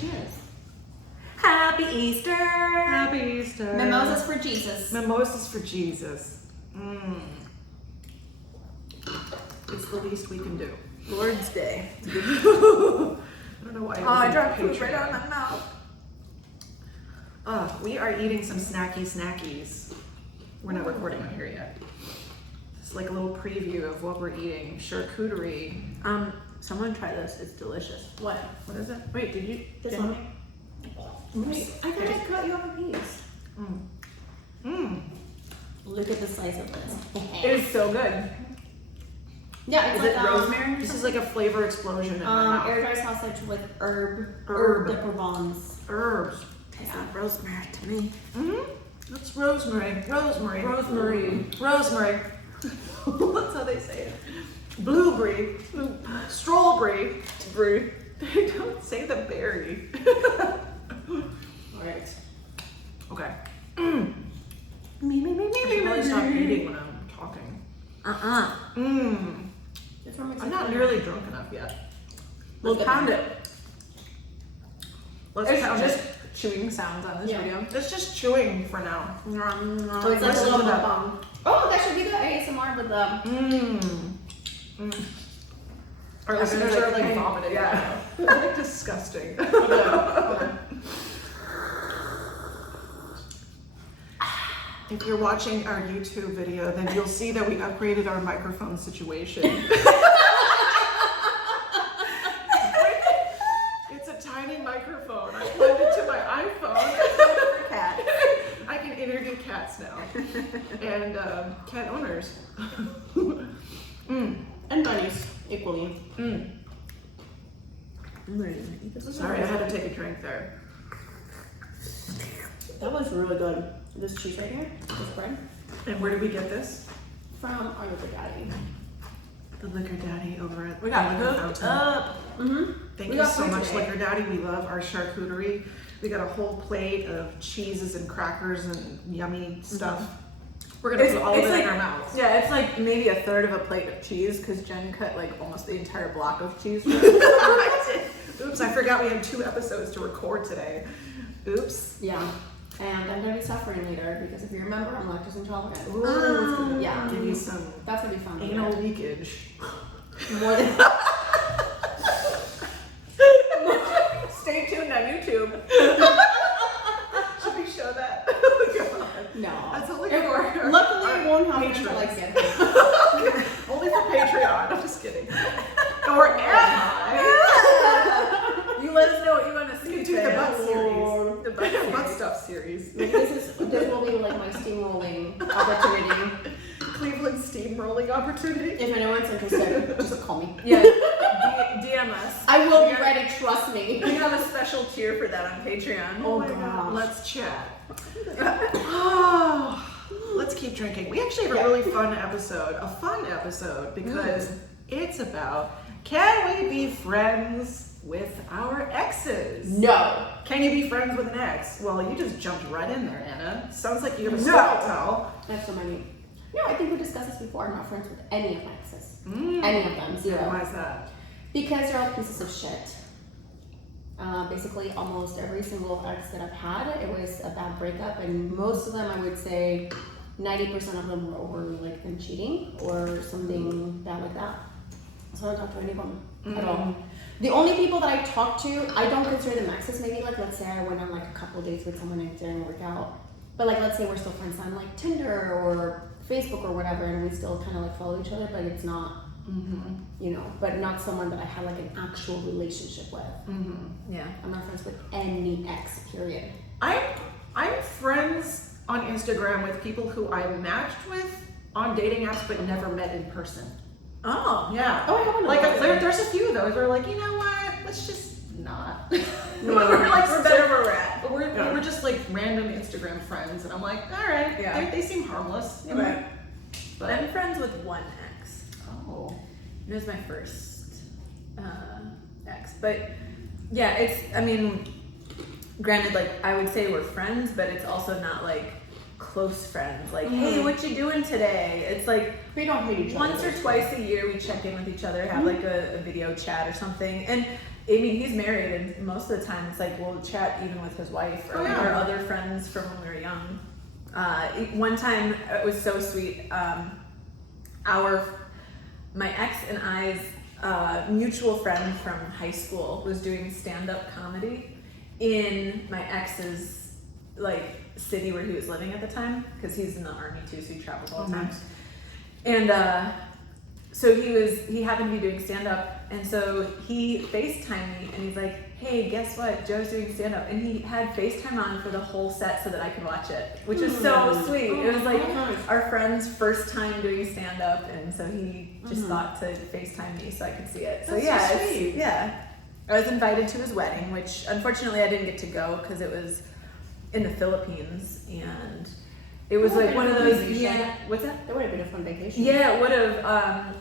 Cheers. Happy Easter. Happy Easter. Mimosas for Jesus. Mimosas for Jesus. It's the least we can do. Lord's Day. I don't know why. I dropped food right out of my mouth. We are eating some snackies. We're not recording on here yet. It's like a little preview of what we're eating. Charcuterie. Someone try this. It's delicious. What? What is it? Wait, did you? This didn't- one? Oops. I thought I cut you off a piece. Look at the size of this. It is so good. Yeah, it's Is like it rosemary? This is like a flavor explosion in my mouth. air dry sausage with herb de Provence. Herbs. Tastes like rosemary to me. That's rosemary. Rosemary. That's how they say it. Blueberry. Strawberry. They don't say the berry. Alright. Okay. Me. I should really stop eating when I'm talking. I'm not nearly drunk enough yet. We'll pound it. Let's It's pound just it. chewing sounds on this video. It's just chewing for now. So it's like a Listen little to that. mukbang. Oh, that should be the ASMR with the. Our listeners are like vomiting. Yeah. Like disgusting. If you're watching our YouTube video, then you'll see that we upgraded our microphone situation. It's a tiny microphone. I plugged it to my iPhone. For cats. I can interview cats now. And cat owners. And bunnies, equally. Sorry, I had to take a drink there. That was really good. This cheese right here, this bread, And where did we get this? from our liquor daddy. The Liquor Daddy over at We got Liquor hooked Fountain. up. Thank We you got so food much, today. Liquor Daddy. We love our charcuterie. We got a whole plate of cheeses and crackers and yummy stuff. We're gonna put all of it in our mouths. Yeah, it's like maybe a third of a plate of cheese because Jen cut like almost the entire block of cheese. Oops, I forgot we had 2 episodes to record today. Oops. Yeah. And I'm gonna be suffering later because if you remember, I'm lactose intolerant. Ooh, Yeah. Give you some That's gonna be fun. anal leakage. More than. Stay tuned on YouTube. Should we show that? Oh God. No. That's only It- for Luckily, it won't happen patrons. until I get there. Only for Patreon. I'm just kidding. Or am I? You let us know what you want to see. You do the butt fans. series. The butt Butt series. stuff series. Like, this will be like my steamrolling opportunity. Cleveland steamrolling opportunity. If anyone's interested, just call me. Yeah. DM us. I will We be got- ready. Trust me. We have a special tier for that on Patreon. Oh my gosh. Let's chat. Oh, let's keep drinking. We actually have a really fun episode, because it's about, can we be friends with our exes? No. Can you be friends with an ex? Well, you just jumped right in there, Anna. Sounds like you have a No. story to tell. That's so many. No, I think we discussed this before. I'm not friends with any of my exes. Mm. Any of them. Zero. Why is that? Because they're all pieces of shit. Basically, almost every single ex that I've had, it was a bad breakup, and most of them, I would say, 90% of them were over like them cheating or something bad like that. So I don't talk to any of them at all. The only people that I talk to, I don't consider them exes. Maybe like let's say I went on like a couple dates with someone and it didn't work out, but like let's say we're still friends on like Tinder or Facebook or whatever, and we still kind of like follow each other, but it's not. You know, but not someone that I had like an actual relationship with. Yeah. I'm not friends with any ex, period. I'm friends on Instagram with people who I matched with on dating apps but never met in person. Oh. Yeah. Oh, I haven't Like noticed. there's a few of those where like, you know what? Let's just not. We're like, we're better where we're at. But we're just like random Instagram friends, and I'm like, all right, Yeah. they seem harmless. You know? Right. But I'm friends with one ex. oh, It was my first ex. But yeah, it's, I mean, granted, like, I would say we're friends, but it's also not like close friends. Like, Mhm. hey, what you doing today? It's like We don't hate each other. once or twice a year we check in with each other, have like a video chat or something. And I mean, he's married, and most of the time it's like we'll chat even with his wife or our other friends from when we were young. One time it was so sweet. My ex and I's mutual friend from high school was doing stand-up comedy in my ex's like city where he was living at the time, because he's in the army too, so he travels all the time. And so he happened to be doing stand-up, and so he FaceTimed me and he's like, hey, guess what, Joe's doing stand-up. And he had FaceTime on for the whole set so that I could watch it, which is so sweet. It was like our friend's first time doing stand-up, and so he just thought to FaceTime me so I could see it. So That's so sweet. yeah, I was invited to his wedding, which unfortunately I didn't get to go because it was in the Philippines, and it was like one of those, what's that? That would have been a fun vacation. Yeah, it would have.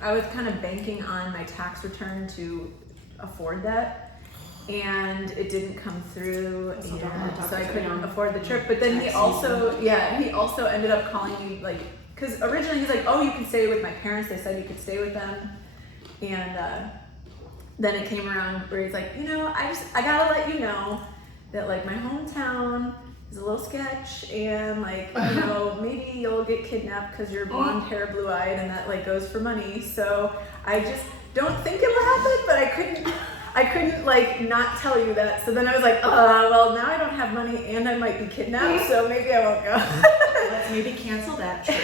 I was kind of banking on my tax return to afford that, and it didn't come through, and so I couldn't afford the trip. But then he also ended up calling me, like, because originally he's like, oh, you can stay with my parents. They said you could stay with them, and then it came around where he's like, I gotta let you know that like my hometown is a little sketch, and like, maybe you'll get kidnapped because you're blonde hair, blue eyed, and that like goes for money. So I just don't think it'll happen, but I couldn't like not tell you that. So then I was like, well, now I don't have money and I might be kidnapped, so maybe I won't go. Let's maybe cancel that trip.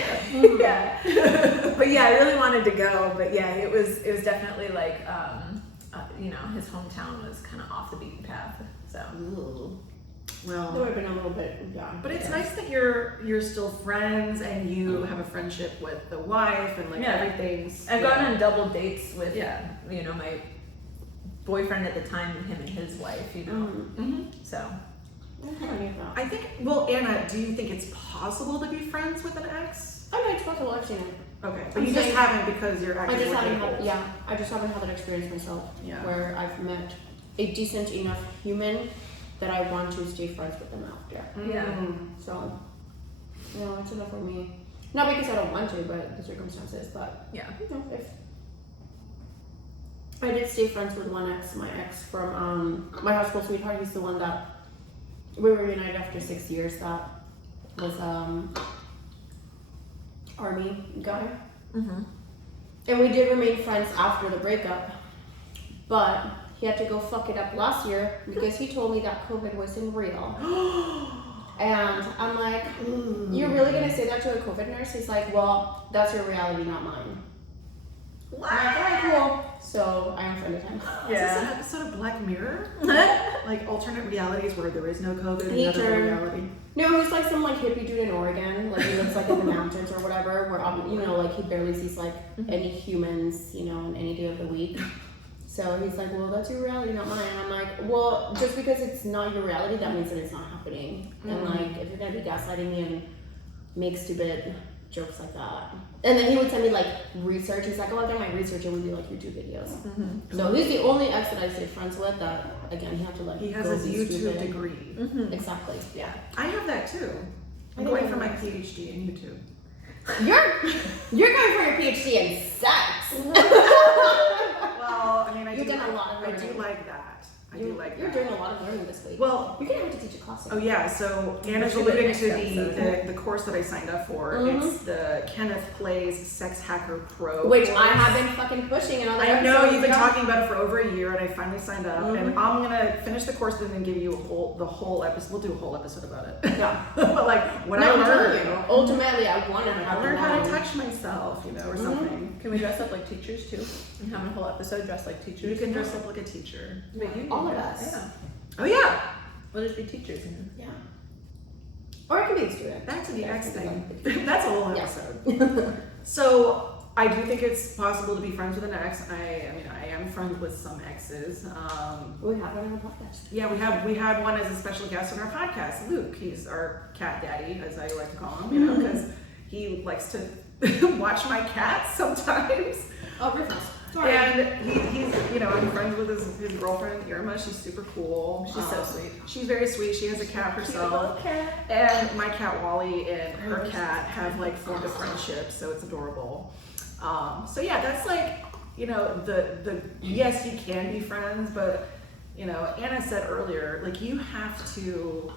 Yeah. But yeah, I really wanted to go, but yeah, it was definitely like, his hometown was kind of off the beaten path. So. Ooh. Well, That would have been a little bit, but it's nice that you're still friends and you have a friendship with the wife and like everything's. I've gone on double dates with my boyfriend at the time, and him and his wife. So. I think. Well, Anna, do you think it's possible to be friends with an ex? I mean, it's possible. I've seen it. Okay, but you just haven't because you're I actually. just haven't had that experience myself. Yeah. Where I've met a decent enough human that I want to stay friends with them after. Yeah. So, it's enough for me. Not because I don't want to, but the circumstances. But Yeah. if I did stay friends with one ex, my ex from my high school sweetheart. He's the one that we were reunited after 6 years. That was army guy. And we did remain friends after the breakup, but he had to go fuck it up last year because he told me that COVID wasn't real. And I'm like, you're really gonna say that to a COVID nurse? He's like, well, that's your reality, not mine. Wow. I'm like, alright, cool. So I unfriended him. Is this an episode of Black Mirror? Like alternate realities where there is no COVID and another reality? No, he's like some like hippie dude in Oregon. Like he lives like in the mountains or whatever. Where like he barely sees like any humans, in any day of the week. So he's like, well, that's your reality, not mine. And I'm like, well, just because it's not your reality, that means that it's not happening. And like, if you're gonna be gaslighting me and make stupid jokes like that. And then he would send me like research. He's like, oh, I've done my research. It would be like YouTube videos. So he's the only ex that I stay friends with that, again, he had to like. He has go his be YouTube stupid. degree. Exactly. Yeah, I have that too. I'm going for my PhD in YouTube. You're going for your PhD in sex. Well, I mean, You've done a lot of I do learning. like that. You're doing a lot of learning this week. Well, you're gonna have to teach a class. oh yeah, so Anna's We'll do it alluding next to episode. the course that I signed up for. It's the Kenneth Plays Sex Hacker Pro Which course. I have been fucking pushing in other I know episodes. you've been talking about it for over a year, and I finally signed up. And I'm gonna finish the course and then give you the whole episode. We'll do a whole episode about it. Yeah. But like what No, I I'm telling learned, you. Ultimately, I want to I learned how to touch myself, or something. Can we dress up like teachers too? And have a whole episode dressed like teachers? You can dress up like a teacher. But you All of can. us. Yeah. Oh yeah, We'll just be teachers. Yeah. Or it could be a student. back to the Yeah, X it's thing. That's a whole Yeah. episode. So I do think it's possible to be friends with an ex. I mean, I am friends with some exes. We have it on the podcast. Yeah, we had one as a special guest on our podcast. Luke, he's our cat daddy, as I like to call him, because he likes to watch my cats sometimes. Oh, Griffiths. Sorry. And I'm friends with his girlfriend Irma. She's super cool. She's so sweet. She's very sweet. She has a cat herself. And my cat Wally and her cat have like formed a friendship, so it's adorable. So yeah, that's like, the yes, you can be friends, but Anna said earlier, like you have to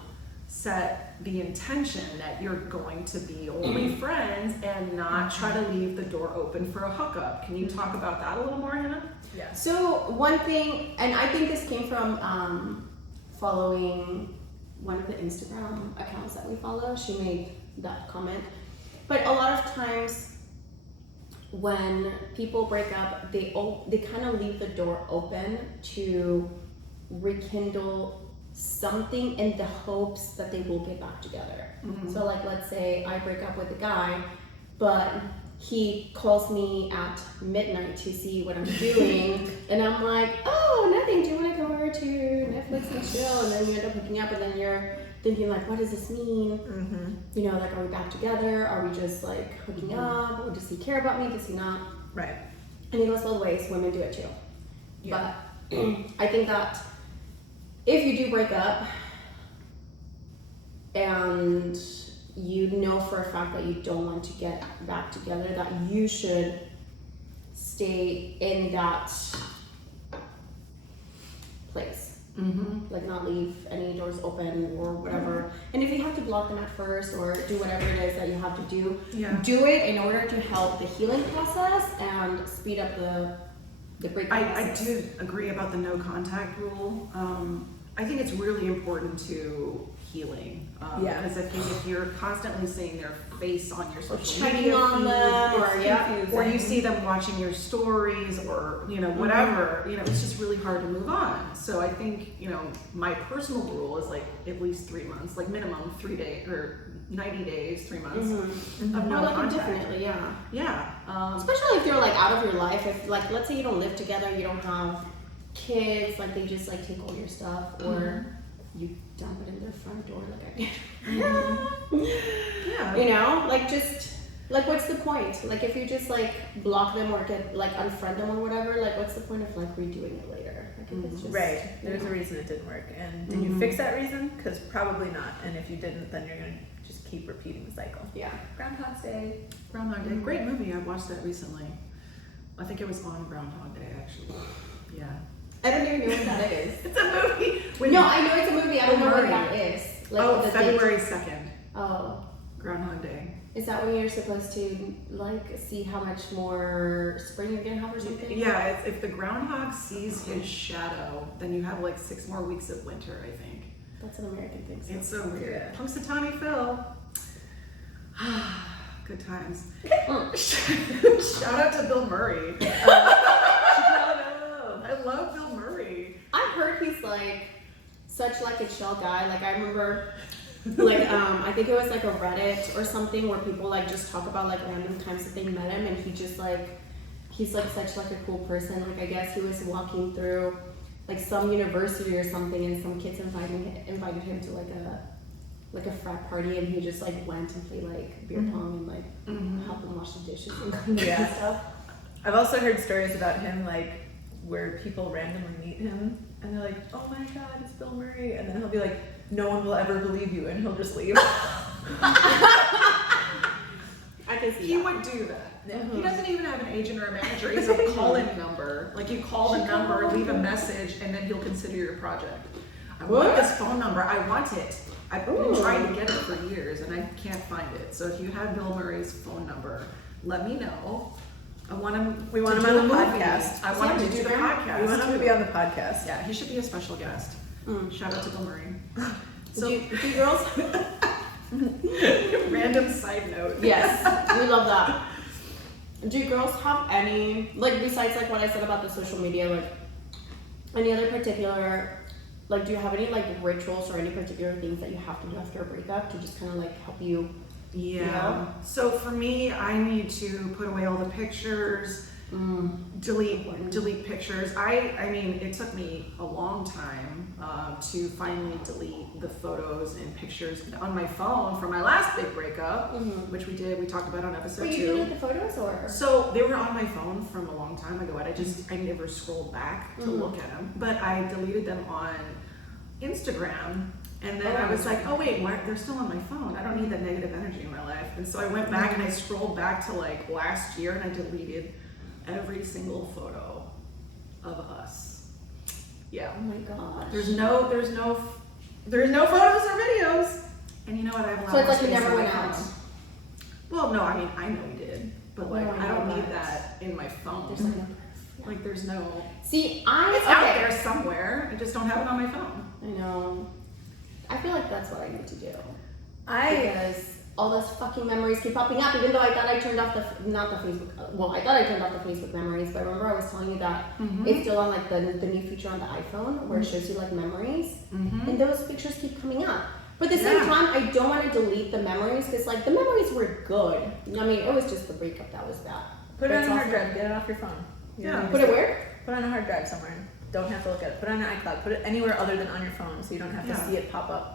set the intention that you're going to be only friends and not try to leave the door open for a hookup. Can you talk about that a little more, Hannah? Yeah. So one thing, and I think this came from following one of the Instagram accounts that we follow. She made that comment. But a lot of times when people break up, they kind of leave the door open to rekindle something in the hopes that they will get back together. Mm-hmm. So like, let's say I break up with a guy, but he calls me at midnight to see what I'm doing, and I'm like, oh, nothing, do you want to come over to Netflix and chill? And then you end up hooking up, and then you're thinking like, what does this mean? Mm-hmm. Like, are we back together? Are we just like hooking up? Or does he care about me? Does he not? Right. And it goes both ways. Women do it too. Yeah. But I think that if you do break up and you know for a fact that you don't want to get back together, that you should stay in that place. Mm-hmm. Like not leave any doors open or whatever. And if you have to block them at first or do whatever it is that you have to do, do it in order to help the healing process and speed up the breakup process. I do agree about the no contact rule. I think it's really important to healing. Because I think if you're constantly seeing their face on your social checking media on feed, them, or you see them watching your stories, or whatever, it's just really hard to move on. So I think my personal rule is like at least 3 months, like minimum 3 days or 90 days, 3 months of no contact. Definitely, yeah. Yeah. Especially if they're like out of your life. If like, let's say you don't live together, you don't have kids, like they just like take all your stuff, or you dump it in their front door like I did. Yeah. Like just like what's the point? Like if you just like block them or get like unfriend them or whatever, like what's the point of like redoing it later? Like if it's just, right. There's a reason it didn't work. And did you fix that reason? Because probably not. And if you didn't, then you're gonna just keep repeating the cycle. Yeah. Groundhog Day. Groundhog Day. Great movie. I watched that recently. I think it was on Groundhog Day actually. Yeah. I don't even know what that is. It's a movie. No, I know it's a movie. I don't know what that is. Like the February 2nd. Oh. Groundhog Day. Is that when you're supposed to like see how much more spring you're gonna have or something? Yeah, if the groundhog sees his shadow, then you have like 6 more weeks of winter, I think. That's an American thing. So. It's so weird. Yeah. Punxsutawney Phil. Good times. Shout out to Bill Murray. I love Bill Murray. I've heard he's like such like a chill guy. Like I remember like I think it was like a Reddit or something where people like just talk about like random times that they met him, and he just like he's like such like a cool person. Like I guess he was walking through like some university or something, and some kids invited him to like a frat party, and he just like went and played like beer pong and like helped them wash the dishes and stuff. I've also heard stories about him like where people randomly meet him and they're like, oh my god, it's Bill Murray, and then he'll be like, no one will ever believe you, and he'll just leave. I can see He that. would do that. Mhm. He doesn't even have an agent or a manager. He's a call-in number. Like you call the number, leave a message, and then he'll consider your project. I want this phone number. I want it. I've been trying to get it for years, and I can't find it. So if you have Bill Murray's phone number, let me know. I want him. We want to him do on the a movie. podcast. I want him to do the podcast. We want him to be on the podcast. Yeah, he should be a special guest. Shout out to Bill Murray. So, do girls? random side note. Yes, we love that. Do girls have any, like besides like what I said about the social media, like any other particular, like do you have any like rituals or any particular things that you have to do after a breakup to just kind of like help you? Yeah. So for me, I need to put away all the pictures, delete pictures. I mean, it took me a long time to finally delete the photos and pictures on my phone from my last big breakup, which we talked about on episode 2. Wait, you deleted the photos or? So they were on my phone from a long time ago, and I never scrolled back to look at them, but I deleted them on Instagram. And then I was like, oh wait, they're still on my phone. I don't need that negative energy in my life. And so I went back and I scrolled back to like last year, and I deleted every single photo of us. Yeah. Oh my gosh. There's no photos or videos. And you know what? I have a lot So it's more like you space never on my went out. phone. Well, no, I mean I know we did, but like No, I don't know need that. that in my phone. There's like no proof. Yeah. Like there's no. See, It's out there somewhere. I just don't have it on my phone. I know. I feel like that's what I need to do. I Because all those fucking memories keep popping up, even though I thought I turned off not the Facebook, well, I thought I turned off the Facebook memories, but remember I was telling you that it's still on like the new feature on the iPhone where it shows you like memories, and those pictures keep coming up. But at the same time, I don't want to delete the memories because like the memories were good. I mean, it was just the breakup that was bad. put it on That's a hard awesome. drive. Get it off your phone. You don't need Put to it see where? Put it on a hard drive somewhere. Don't have to look at it. Put it on an iCloud. Put it anywhere other than on your phone, so you don't have to see it pop up.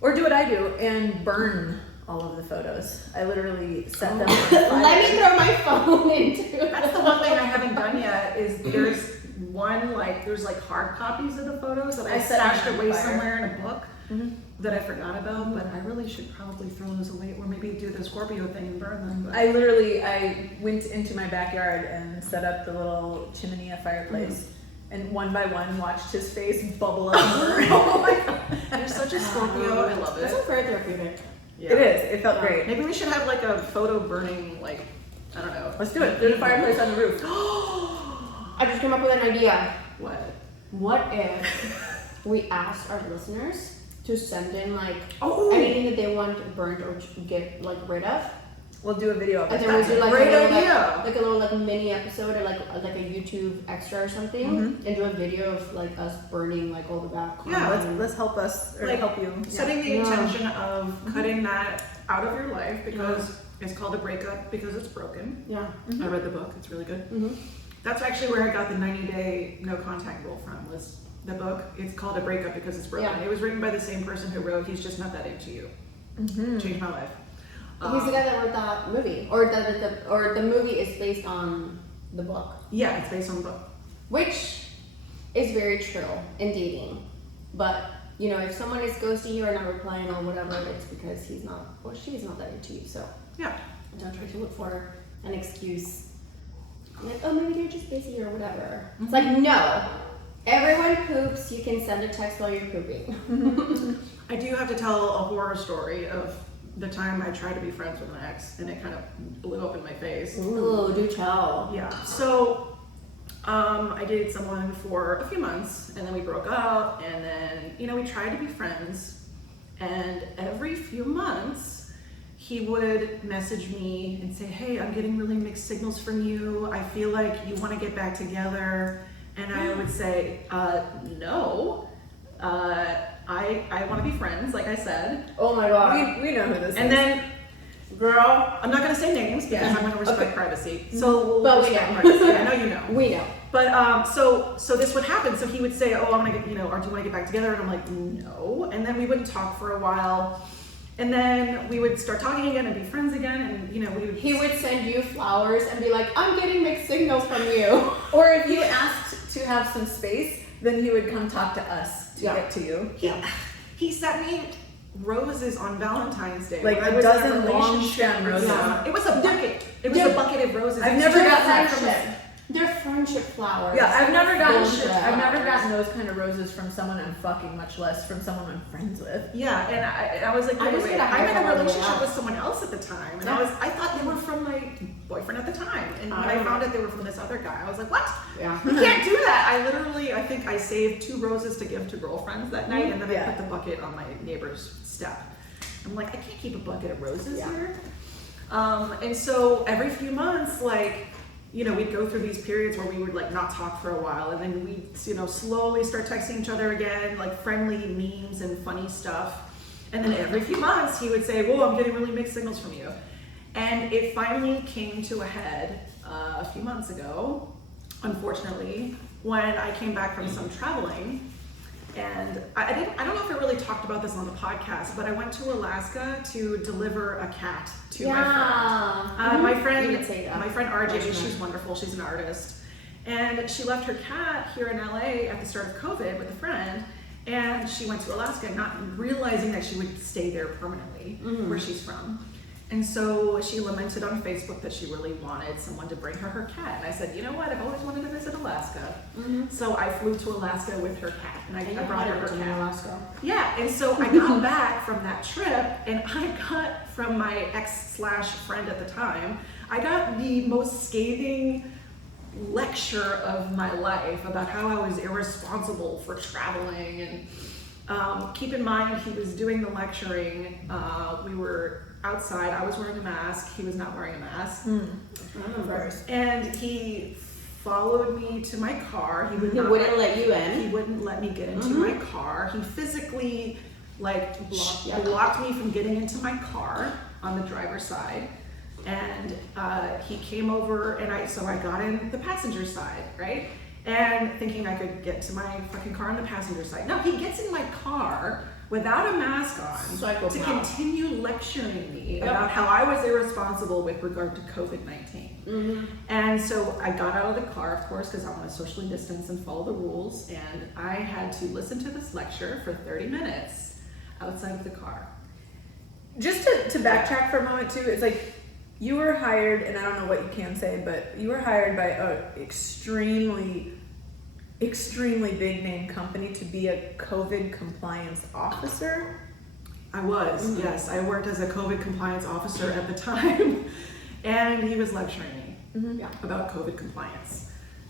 Or do what I do and burn all of the photos. I literally set them on fire. Let me throw my phone into it. That's the one thing I haven't done yet. Is there's hard copies of the photos that I set them stashed on away fire. somewhere in a book that I forgot about. But I really should probably throw those away, or maybe do the Scorpio thing and burn them. But. I went into my backyard and set up the little chimney fireplace. And one by one watched his face bubble up and burn. Oh my god, you're such a Scorpio. I love That it. sounds very therapeutic. Yeah. It is. It felt great. Maybe we should have like a photo burning, like I don't know. Let's do it. Do the fireplace on the roof. I just came up with an idea. What? What if we asked our listeners to send in like Oh. anything that they want burnt or to get like rid of, We'll do a video of and it. then we do like great a little, idea. like a little like mini episode or like a YouTube extra or something, and do a video of like us burning like all the bad Yeah, content. Let's help us or Like, help you. Setting the Yeah. intention of cutting that out of your life because it's called a breakup because it's broken. Yeah. I read the book; it's really good. Mm-hmm. That's actually where I got the 90-day no contact rule from. Was the book? It's called a breakup because it's broken. Yeah. It was written by the same person who wrote "He's Just Not That Into You." Changed my life. He's the guy that wrote that movie, or the movie is based on the book, Yeah, it's based on the book. which is very true in dating. But you know, if someone is ghosting you or not replying or whatever, it's because he's not or she's not that into you. So Yeah. don't try to look for an excuse. Like, oh, maybe they're just busy or whatever. It's like, no. Everyone poops. You can send a text while you're pooping. I do have to tell a horror story of the time I tried to be friends with an ex and it kind of blew up in my face. Ooh, do tell. Yeah. So I dated someone for a few months and then we broke up and then, we tried to be friends, and every few months he would message me and say, hey, I'm getting really mixed signals from you. I feel like you want to get back together. And I would say, no. I want to be friends, like I said. Oh my god. We know who this is. And then, Girl. I'm not going to say names because Yeah. I'm going to respect Okay. privacy. So we'll But we respect know. privacy. I know you know. We know. But so this would happen. So he would say, oh, I'm gonna get, or do you want to get back together? And I'm like, no. And then we wouldn't talk for a while. And then we would start talking again and be friends again. And we would. He would send you flowers and be like, I'm getting mixed signals from you. or if you asked to have some space, then he would come talk to us to Yeah. get to you. He sent me roses on Valentine's Day. Like when I a was in dozen long relationship stem with roses. someone. It was a bucket. It was Yeah. a bucket of roses. I've It was never just gotten that from from They're friendship flowers. Yeah, I've never gotten Bullshit. I've never gotten those kind of roses from someone I'm fucking, much less from someone I'm friends with. Yeah, and I was like, I wait, just wait, get a I'm in high a five relationship out. with someone else at the time, and Yeah. I thought they were from my boyfriend at the time, and when I found out they were from this other guy, I was like, what? Yeah. You can't do that. I think I saved 2 roses to give to girlfriends that night, and then I Yeah. put the bucket on my neighbor's step. I'm like, I can't keep a bucket of roses Yeah. here. And so every few months, we'd go through these periods where we would not talk for a while, and then we'd slowly start texting each other again, like friendly memes and funny stuff. And then every few months he would say, whoa, I'm getting really mixed signals from you. And it finally came to a head a few months ago, unfortunately, when I came back from some traveling. And I don't know if I really talked about this on the podcast, but I went to Alaska to deliver a cat to my friend. You did say that. My friend RJ, she's wonderful. She's an artist. And she left her cat here in LA at the start of COVID with a friend. And she went to Alaska, not realizing that she would stay there permanently, where she's from. And so she lamented on Facebook that she really wanted someone to bring her cat. And I said, you know what? I've always wanted to visit Alaska. So I flew to Alaska with her cat, and I brought her cat. Alaska. Yeah, and so I got back from that trip, and I got from my ex/friend at the time, I got the most scathing lecture of my life about how I was irresponsible for traveling. And keep in mind, he was doing the lecturing. We were outside. I was wearing a mask. He was not wearing a mask. And he followed me to my car. He wouldn't let you in. He wouldn't let me get into my car. He physically blocked me from getting into my car on the driver's side. And he came over, and I got in the passenger side, right? And thinking I could get to my fucking car on the passenger side. No, he gets in my car without a mask on to continue lecturing me about how I was irresponsible with regard to COVID-19. And so I got out of the car, of course, because I want to socially distance and follow the rules. And I had to listen to this lecture for 30 minutes outside of the car. Just to backtrack for a moment too, it's like, you were hired, and I don't know what you can say, but you were hired by an extremely big name company to be a COVID compliance officer. I was, yes. I worked as a COVID compliance officer at the time, and he was lecturing me about COVID compliance.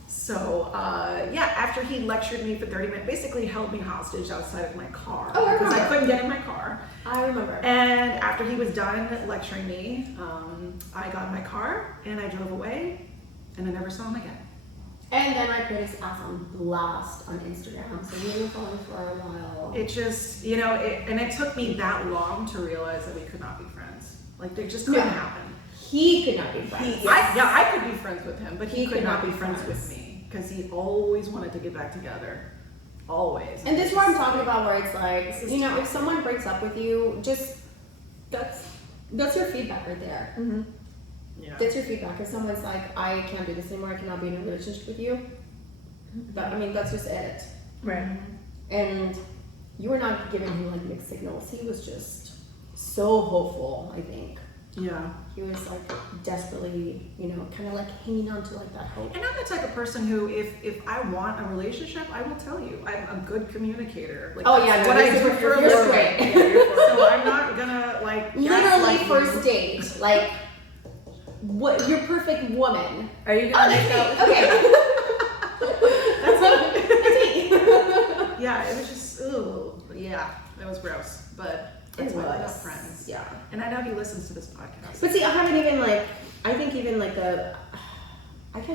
So, after he lectured me for 30 minutes, basically held me hostage outside of my car because I couldn't get in my car. I remember. And after he was done lecturing me, I got in my car and I drove away, and I never saw him again. And then I put his ass on blast on Instagram, so we were following for a while. It just, and it took me that long to realize that we could not be friends. Like, it just couldn't happen. He could not be friends. I could be friends with him, but he could not be friends with me because he always wanted to get back together. Always. And this is what I'm talking about, where it's like, if someone breaks up with you, just that's your feedback right there. Yeah. That's your feedback. If someone's like, I can't do this anymore, I cannot be in a relationship with you. But that's just it. Right. And you were not giving him like mixed signals. He was just so hopeful, I think. Yeah. He was like desperately, kind of like hanging on to like that hope. And I'm the type of person who, if I want a relationship, I will tell you. I'm a good communicator. Like, what I do for a you're living. straight. So I'm not gonna like literally first date, like what your perfect woman. Are you gonna make out? Okay. Yeah, it was just that was gross. But that's why we're not friends. Yeah. And I know he listens to this podcast. But see, I haven't even I can't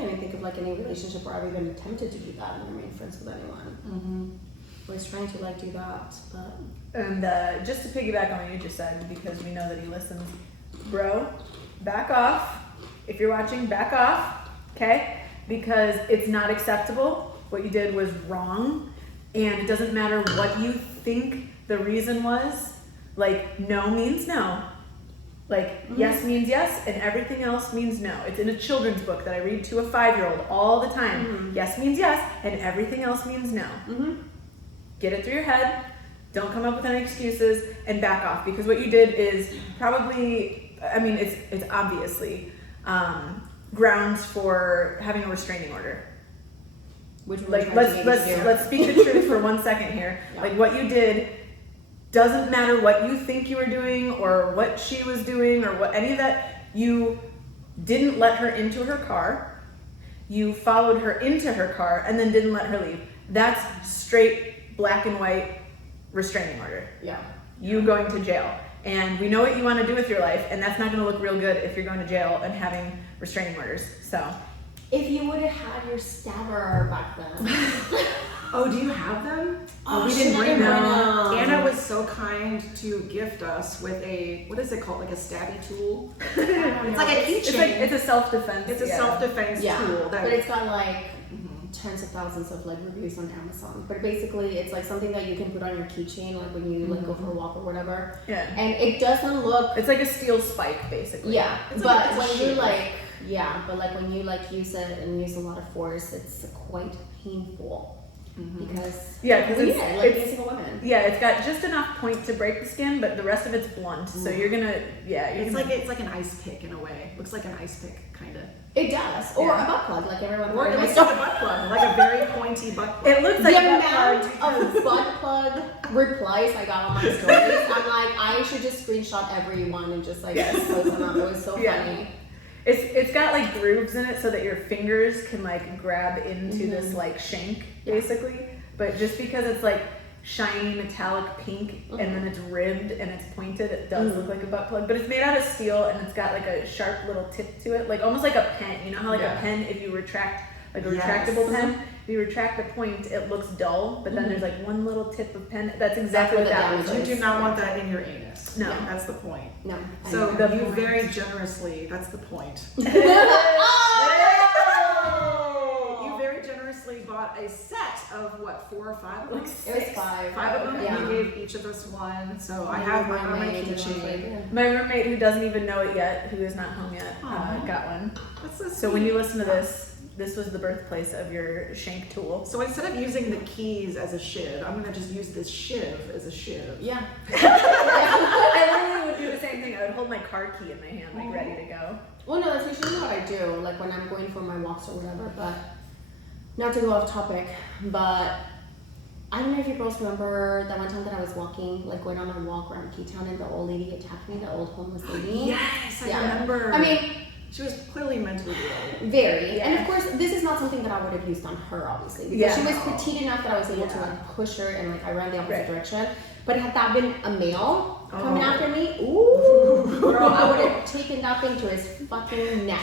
even think of like any relationship where I've even attempted to do that and remain friends with anyone. I was trying to do that, but. And just to piggyback on what you just said, because we know that he listens, bro, back off. If you're watching, back off, okay? Because it's not acceptable. What you did was wrong, and it doesn't matter what you think the reason was. Like, no means no. Like, yes means yes, and everything else means no. It's in a children's book that I read to a 5-year-old all the time. Yes means yes, and everything else means no. Get it through your head. Don't come up with any excuses, and back off. Because what you did is probably, it's obviously grounds for having a restraining order. Which let's speak the truth for 1 second here. Yeah. Like, what you did doesn't matter what you think you were doing or what she was doing or what any of that. You didn't let her into her car. You followed her into her car and then didn't let her leave. That's straight black and white restraining order. Yeah. You going to jail. And we know what you want to do with your life, and that's not going to look real good if you're going to jail and having restraining orders. So, if you would have had your stabber back then. Oh, do you have them? Oh, we didn't bring them. Anna was so kind to gift us with what is it called? Like a stabby tool? It's like a keychain. It's a self-defense. It's a self-defense tool. But it's got tens of thousands of like reviews on Amazon. But basically, it's like something that you can put on your keychain, like when you like go for a walk or whatever. Yeah. And it doesn't look. It's like a steel spike, basically. Yeah, It's but like- it's a when you shield. like, yeah, but like when you like use it and use a lot of force, it's quite painful because Yeah, because like it's using a woman. yeah, it's got just enough point to break the skin, but the rest of it's blunt. So you're gonna It's like an ice pick in a way. Looks like an ice pick, kind of. It does, or Yeah. a butt plug, like everyone. Or it looks like a butt plug, like a very pointy butt plug. It looks The like a butt amount plug. of butt plug replies I got on my stories, I'm like, I should just screenshot everyone and just like post them up. It was so Yeah. funny. It's got like grooves in it so that your fingers can like grab into this like shank, basically. But just because it's like shiny metallic pink and then it's ribbed and it's pointed, it does look like a butt plug. But it's made out of steel and it's got like a sharp little tip to it, like almost like a pen. You know how like a pen, if you retract, like a retractable pen, if you retract the point, it looks dull, but then there's like one little tip of pen. That's exactly where what the that damage looks You like. do not want that in your anus. No. That's the point. No. So I know. you very generously, that's the point. You very generously bought a set of what, 4 or 5 of them? It was 5. 5 of them? Yeah. You gave each of us one. So I have mine on my keychain. My roommate, who doesn't even know it yet, who is not home yet, Aw. got one. That's so So when sweet. you listen to this was the birthplace of your shank tool. So instead of using the keys as a shiv, I'm gonna just use this shiv as a shiv. Yeah. I literally would do the same thing. I would hold my car key in my hand, like ready to go. Well, no, that's usually what I do, like when I'm going for my walks or whatever, but not to go off topic, but I don't know if you girls remember that one time that I was walking, like going on a walk around Keytown and the old lady attacked me, the old homeless lady. Yes, I Yeah. remember. I mean, she was clearly mentally ill. very. Yeah. And of course, this is not something that I would have used on her, obviously, because Yeah. she was petite enough that I was able to Yeah. like push her and like I ran the opposite Right. direction. But had that been a male coming Oh. after me, ooh, girl, I would have taken that thing to his fucking neck.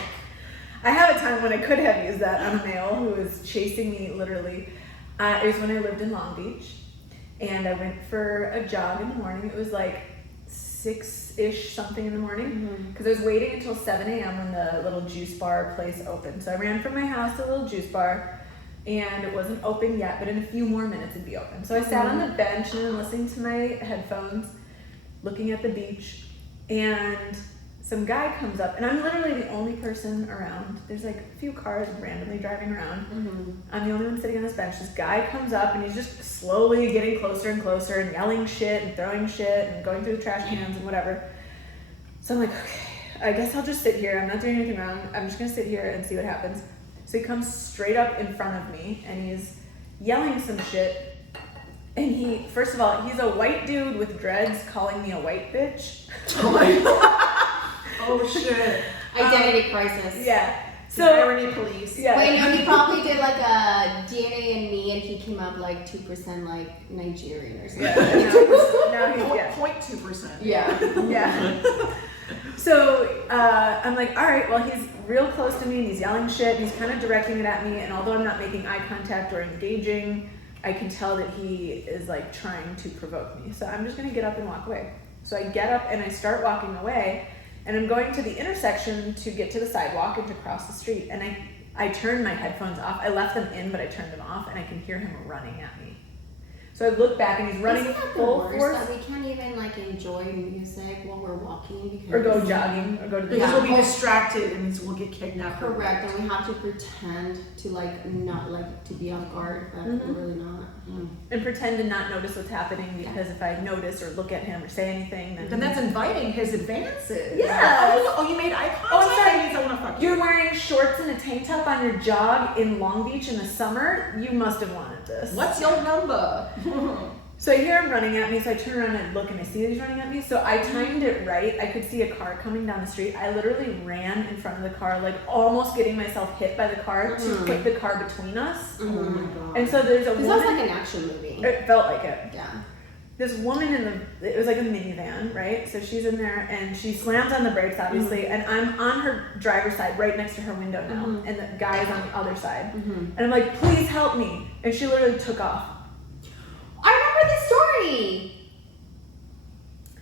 I have a time when I could have used that on a male who was chasing me literally. It was when I lived in Long Beach, and I went for a jog in the morning. It was like 6-ish something in the morning because I was waiting until 7 a.m. when the little juice bar place opened. So I ran from my house to the little juice bar, and it wasn't open yet, but in a few more minutes it'd be open. So I sat on the bench and listening to my headphones, looking at the beach, and some guy comes up, and I'm literally the only person around. There's like a few cars randomly driving around. I'm the only one sitting on this bench. This guy comes up, and he's just slowly getting closer and closer and yelling shit and throwing shit and going through the trash cans and whatever. So I'm like, okay, I guess I'll just sit here. I'm not doing anything wrong. I'm just gonna sit here and see what happens. So he comes straight up in front of me, and he's yelling some shit. And he, first of all, he's a white dude with dreads calling me a white bitch. Oh my god. Oh shit. Identity crisis. Yeah. So So irony police. yeah. Wait, no, he probably did like a DNA and me, and he came up like 2% like Nigerian or something. Yeah. Now he's yeah. 0.2%. Yeah. Yeah. So I'm like, all right, well, he's real close to me and he's yelling shit and he's kind of directing it at me. And although I'm not making eye contact or engaging, I can tell that he is like trying to provoke me. So I'm just going to get up and walk away. So I get up and I start walking away, and I'm going to the intersection to get to the sidewalk and to cross the street. And I turned my headphones off. I left them in, but I turned them off, and I can hear him running at me. So I look back and he's running Isn't that the full worst force. that we can't even like enjoy music while we're walking because Or go jogging, or go to the Because Yeah. we'll be distracted and we'll get kidnapped. Correct, and we have to pretend to like not like to be on guard, but we're really not. and pretend to not notice what's happening, because if I notice or look at him or say anything, then Then that's inviting his advances. Yeah. Oh, you made eye contact? Oh, I'm sorry. That means I want to fuck you. you're wearing shorts and a tank top on your jog in Long Beach in the summer. You must have wanted this. What's your number? So I hear him running at me, so I turn around and look, and I see that he's running at me. So I timed it right. I could see a car coming down the street. I literally ran in front of the car, like almost getting myself hit by the car to put the car between us. Oh my god. And so there's a This sounds woman. like an action movie. It felt like it. Yeah. This woman it was like a minivan, right? So she's in there and she slams on the brakes, obviously, and I'm on her driver's side right next to her window now, and the guy's on the other side. And I'm like, please help me. And she literally took off. I remember this story.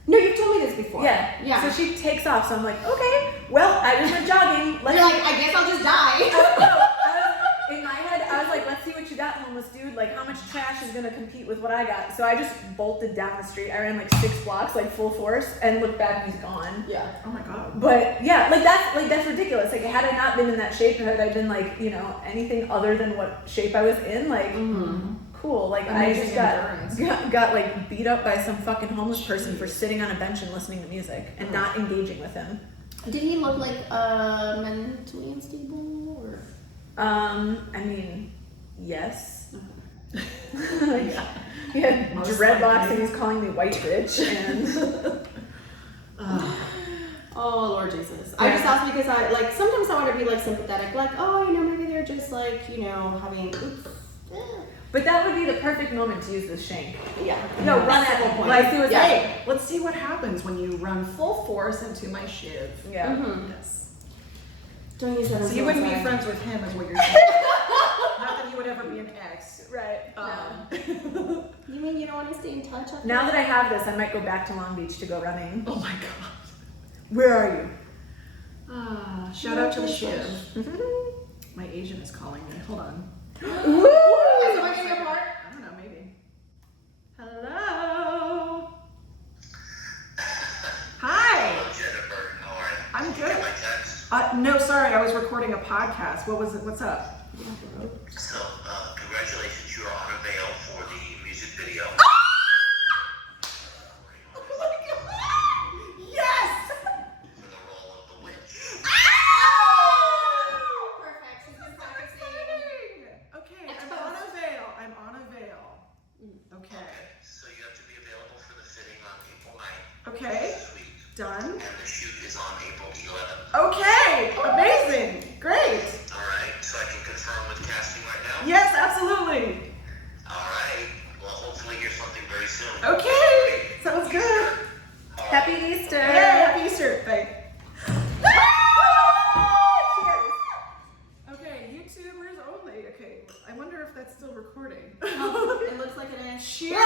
No, you've told me this before. Yeah. Yeah. So she takes off. So I'm like, okay, well, I just went jogging. You're like, I guess I'll just die. In my head, I was like, let's see what you got, homeless dude. Like, how much trash is gonna compete with what I got? So I just bolted down the street. I ran like 6 blocks, like full force, and looked back and he's gone. Yeah. Oh my god. But yeah, that's ridiculous. Like, had I not been in that shape, had I been like, you know, anything other than what shape I was in, like, cool. Like, Amazing I just got like beat up by some fucking homeless person for sitting on a bench and listening to music and not engaging with him. Did he look like mentally unstable or? I mean, yes. Okay. Like, he had Most dreadlocks likely. and he was calling me white bitch and Oh Lord Jesus! I just asked because I like sometimes I want to be like sympathetic, like oh you know maybe they're just like you know having. Oops. but that would be the perfect moment to use this shank. Yeah. No, run at Simple point. like it was Yeah. Hey, let's see what happens when you run full force into my shiv. yeah. Yes. Don't use that. So as you wouldn't be outside. friends with him, is what you're saying. Not that you would ever be an ex. Right. You mean you don't want to stay in touch? After Now that I have this, I might go back to Long Beach to go running. Oh my god. Where are you? Shout out to the shiv. My agent is calling me. Hold on. Ooh, is someone getting a part? I don't know, maybe. Hello. Hi. Hello, Jennifer. How are you? I'm Did you get good. my text? No, sorry, I was recording a podcast. What was it? What's up? So, congratulations, you are on a bail for the music video. Oh my god! Yes! For the role of the witch. Perfect. She's been So practicing. exciting! Okay, I'm on a veil. I'm on a veil. Okay. So you have to be available for the fitting on April 9th. Okay. This week. Done. And the shoot is on April 11th. Okay! Amazing! Great! Alright, so I can confirm with casting right now? Yes, absolutely! Alright. Well, hopefully hear something very soon. Okay! Sounds good! Happy Easter! Hey, happy Easter! Bye. Okay, YouTubers only. Okay, I wonder if that's still recording. It looks like it is. Cheers!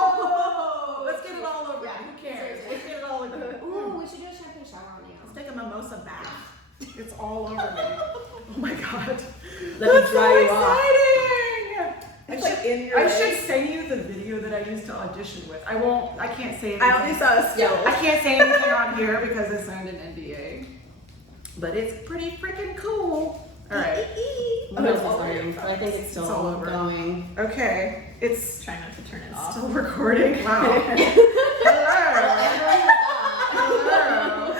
Oh! Let's get it all over. Yeah, Who cares? seriously. Let's get it all over. Ooh, we should do a champagne shower on you. Let's take a mimosa bath. It's all over me. Oh my god. Let me dry you off. Exciting! It's like in your I legs. should send you the video that I used to audition with. I can't say anything. I only saw a still. I can't say anything on here because I signed an NDA. But it's pretty freaking cool. Alright. Oh, it's starting, but I think it's still all over. going. Okay. It's Try not to turn it off. still recording. Wow. Hello.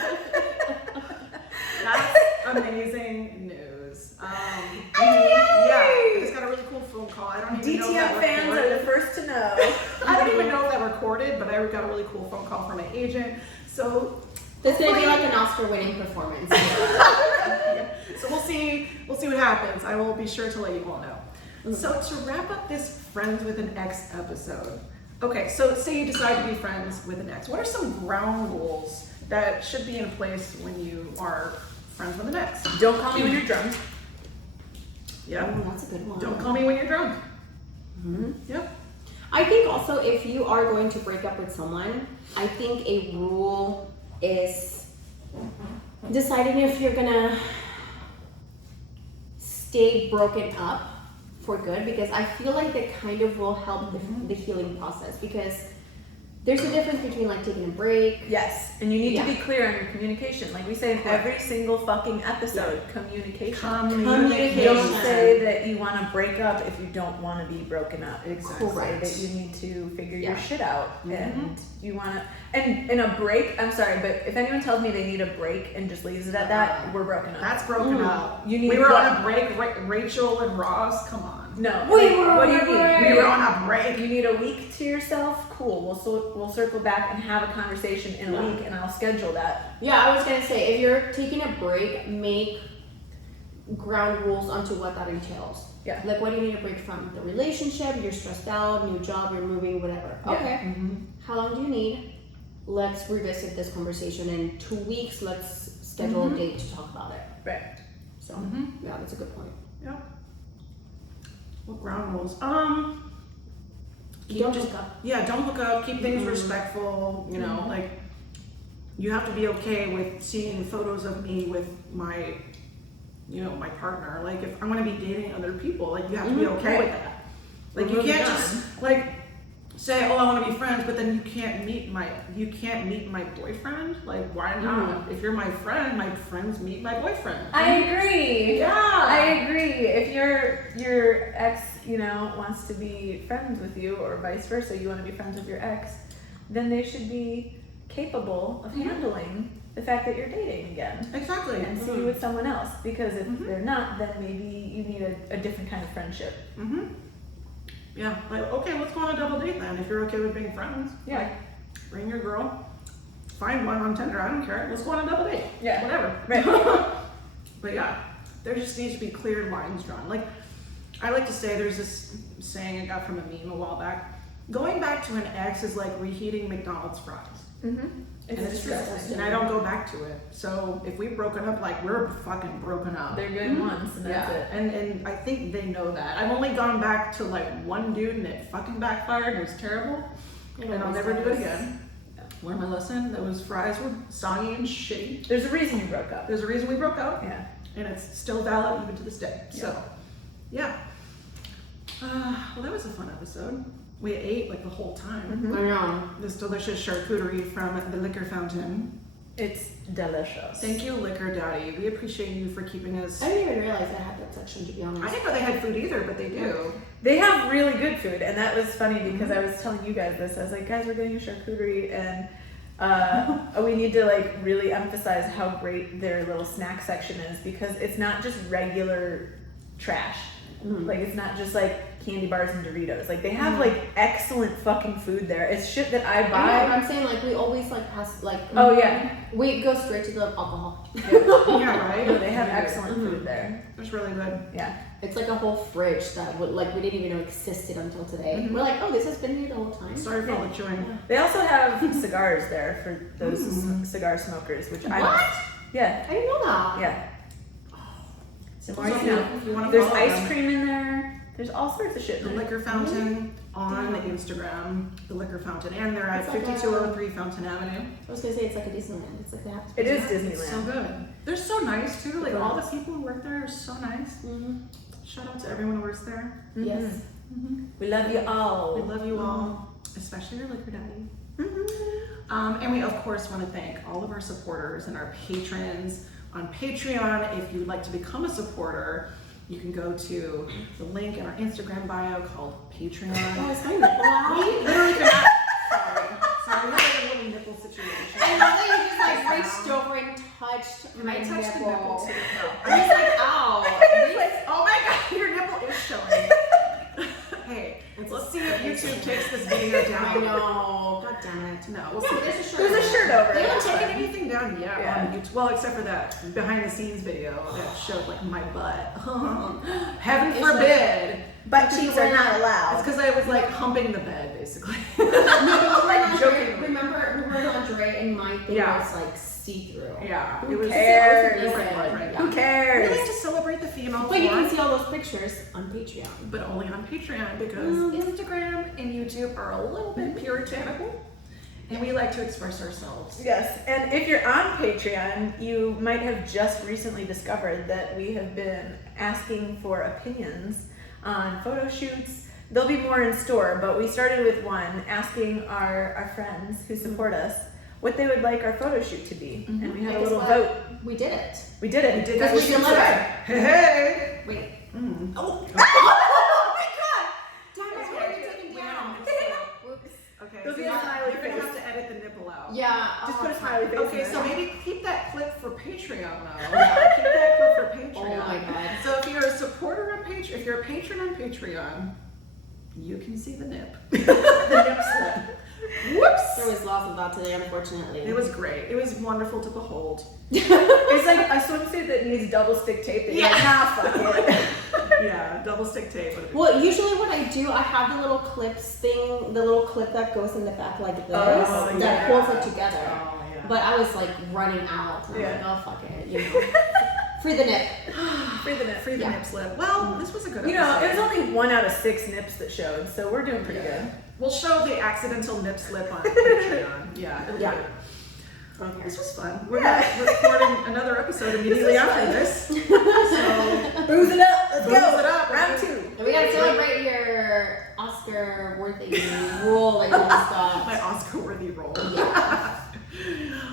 That's amazing news. Yeah, I just got a really cool phone call. I don't even know if that DTM fans recorded. are the first to know. I don't even know if that recorded, but I got a really cool phone call from my agent. So This may be like an Oscar-winning performance. yeah. So we'll see what happens. I will be sure to let you all know. So to wrap up this Friends with an Ex episode. Okay, so say you decide to be friends with an ex. What are some ground rules that should be in place when you are friends with an ex? Don't call me when you're drunk. Yeah. Oh, that's a good one. Don't call me when you're drunk. Mhm. Yep. I think also if you are going to break up with someone, I think a rule is deciding if you're gonna stay broken up for good, because I feel like that kind of will help the healing process, because there's a difference between like taking a break. Yes, and you need Yeah. to be clear on your communication. Like we say in every single fucking episode, communication. Don't Communication. say that you want to break up if you don't want to be broken up. Exactly. Say that you need to figure your Yeah. shit out, and you want to. And in a break, I'm sorry, but if anyone tells me they need a break and just leaves it at that, we're broken up. That's broken up. You need we were what? on a break. Rachel and Ross, come on. No. We like, were what do on you a mean? break. We were on a break. You need a week to yourself? Cool. We'll circle back and have a conversation in a week, and I'll schedule that. Yeah, I was gonna say, if you're taking a break, make ground rules onto what that entails. Yeah. Like, what do you need a break from? The relationship, you're stressed out, new job, you're moving, whatever. Yeah. Okay. How long do you need? Let's revisit this conversation in 2 weeks. Let's schedule a date to talk about it. Right. So, yeah, that's a good point. Yeah. What ground rules? Don't hook up. Yeah, don't hook up. Keep things respectful. You know, like you have to be okay with seeing photos of me with my my partner. Like if I'm gonna be dating other people, like you have to be okay with that. Like you can't just like say, oh, I want to be friends, but then you can't meet my boyfriend. Like why not? If you're my friend, my friends meet my boyfriend. I agree. Yeah. I agree. If your ex, wants to be friends with you, or vice versa, you want to be friends with your ex, then they should be capable of handling the fact that you're dating again. Exactly. And see you with someone else. Because if they're not, then maybe you need a different kind of friendship. Yeah, like, okay, let's go on a double date then, if you're okay with being friends. Yeah. Like, bring your girl, find one on Tinder, I don't care, let's go on a double date. Yeah. Whatever. Right. But yeah, there just needs to be clear lines drawn. Like, I like to say, there's this saying I got from a meme a while back, going back to an ex is like reheating McDonald's fries. And it's true, and I don't go back to it. So if we've broken up, like we're fucking broken up. They're good once, and that's it. And I think they know that. I've only gone back to like one dude, and it fucking backfired, and it was terrible. And I'll never do it again. Learn my lesson. Those fries were soggy and shitty. There's a reason you broke up. There's a reason we broke up. Yeah. And it's still valid even to this day. So, yeah. Well, that was a fun episode. We ate like the whole time. I know. This delicious charcuterie from the Liquor Fountain. It's delicious. Thank you, Liquor Daddy. We appreciate you for keeping us. I didn't even realize I had that section, to be honest. I didn't know they had food either, but they do. They have really good food, and that was funny because I was telling you guys this. I was like, guys, we're getting a charcuterie, and we need to like really emphasize how great their little snack section is, because it's not just regular trash. Like it's not just like candy bars and Doritos. Like they have like excellent fucking food there. It's shit that I buy. I'm saying like we always like pass like. Oh yeah. We go straight to the alcohol. Yeah, right? No, they have excellent food there. It's really good. Yeah. It's like a whole fridge that would like we didn't even know existed until today. We're like, oh, this has been here the whole time. Sorry for all the chewing. They also have cigars there for those cigar smokers, which I What? Yeah. I didn't know that. Yeah. The more So you know. if you want to There's follow ice them, cream in there. There's all sorts of shit The in there. Liquor Fountain on Instagram. The Liquor Fountain. And they're at It's like 5203 Fountain Avenue. I was gonna say it's like a Disneyland. It's like they have to. It is It's so Disneyland. good. They're so nice too. Like all the people who work there are so nice. Shout out to everyone who works there. Yes. We love you all. We love you all, especially your Liquor Daddy. And we of course want to thank all of our supporters and our patrons on Patreon. If you'd like to become a supporter, you can go to the link in our Instagram bio called Patreon. Oh, it's my nipple out. We literally could not. Sorry, we had a little nipple situation. I love that you just like reached over and touched And my I touched the nipple too. No. I was like, ow. Oh my god, your nipple is showing. Hey, let's see if YouTube takes this video down. I know. God damn it. No, we'll Yeah, see. but there's a shirt. There's a shirt over They it. haven't taken anything down yet Yeah. on YouTube. Well, except for that behind the scenes video that showed like my butt. Heaven It's forbid. Butt cheeks are not It's allowed. because I was like humping the bed basically. No, but Like, jokingly. remember we were lingerie and my thing Yeah. was like see-through. Yeah, Who it was. cares? Right. Who We cares? like to celebrate the female But you form, can see all those pictures on Patreon. but only on Patreon because Instagram and YouTube are a little bit puritanical, and we like to express ourselves. Yes, and if you're on Patreon, you might have just recently discovered that we have been asking for opinions on photo shoots. There'll be more in store, but we started with one, asking our friends who support us what they would like our photo shoot to be. And we had a And little guess vote. what? We did it. We did it. We did Because that. we We should delivered. say, hey. Wait. Mm. Oh. Oh my god! Damn it, Okay. we're taking We down. have Whoops. Okay, There'll so be a now smiley you're gonna face. have to edit the nipple out. Yeah. Just put a smiley face Okay, in so there. maybe keep that clip for Patreon though. Keep that clip for Patreon. Oh my god. So if you're a supporter on Patreon, if you're a patron on Patreon, you can see the nip. The nip slip. Whoops. There was lots of that today, unfortunately. It was great. It was wonderful to behold. It's like a swimsuit that needs double stick tape. That you're like, nah, fuck it. Yeah, double stick tape. would have been Well, usually what I do, I have the little clips thing, the little clip that goes in the back like this, Oh, that yeah. pulls it together. Oh, yeah. But I was like running out. And Yeah. I'm like, oh fuck it, you know. Free the nip. Free the nip. Free the Yeah. nip slip. Well, this was a good You know, episode. it was only 1 out of 6 nips that showed, so we're doing pretty good. We'll show the accidental nip slip on Patreon. Yeah, it'll be Yeah. good. Okay. This was fun. We're recording another episode immediately after this. So Booze it up. Let's booze go. it up. Round 2. And we gotta celebrate your Oscar-worthy role that you just got. My Oscar-worthy role. Yeah.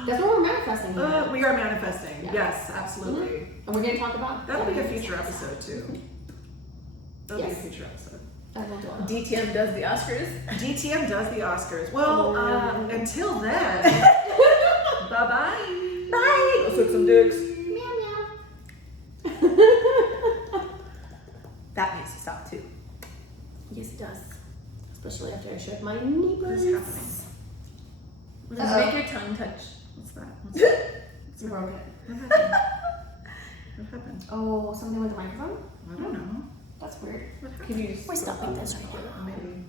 That's what we're manifesting here. We are manifesting. Yeah. Yes, absolutely. And we're gonna talk about That'll be a future episode too. That'll Yes. be a future episode. I will do it. DTM does the Oscars. DTM does the Oscars. Well, until then, bye-bye. Bye. Go suck some dicks. Meow meow. That needs to stop too. Yes, it does. Especially after I showed my neighbors. What is happening? What is Just Uh-oh. make your tongue touch. What's that? It's broken. What happened? What happened? Oh, something with the microphone? I don't know. That's weird. What happened? Can you just We're stopping this right now. Maybe.